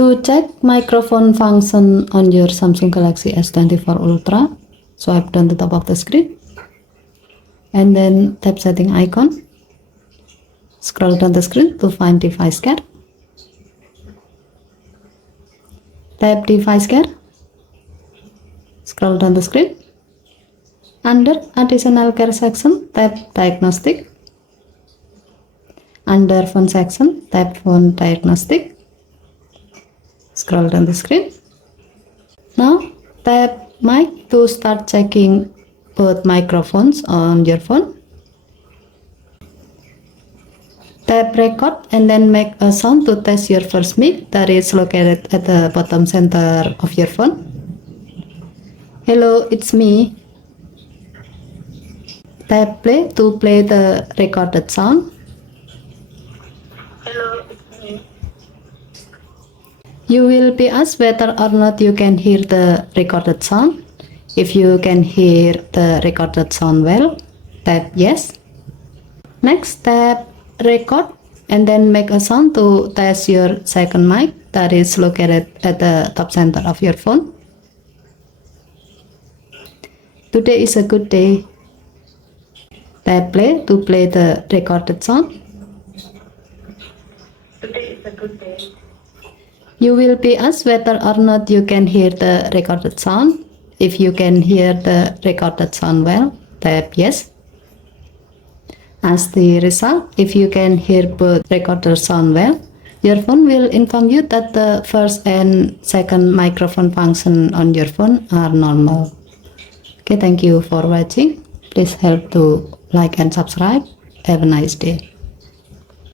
To check microphone function on your Samsung Galaxy S24 Ultra, swipe down the top of the screen and then tap setting icon. Scroll down the screen to find device care. Tap device care. Scroll down the screen. Under additional care section, tap diagnostic. Under phone section, tap phone diagnostic. Scroll down the screen. Now tap mic to start checking both microphones on your phone. Tap record and then make a sound to test your first mic that is located at the bottom center of your phone. Hello, it's me. Tap play to play the recorded sound. Hello, it's me. You will be asked whether or not you can hear the recorded sound. If you can hear the recorded sound well, tap yes. Next, tap record and then make a sound to test your second mic that is located at the top center of your phone. Today is a good day. Tap play to play the recorded sound. Today is a good day. You will be asked whether or not you can hear the recorded sound. If you can hear the recorded sound well, tap yes. As the result, if you can hear both recorded sound well, your phone will inform you that the first and second microphone function on your phone are normal. Okay, thank you for watching. Please help to like and subscribe. Have a nice day.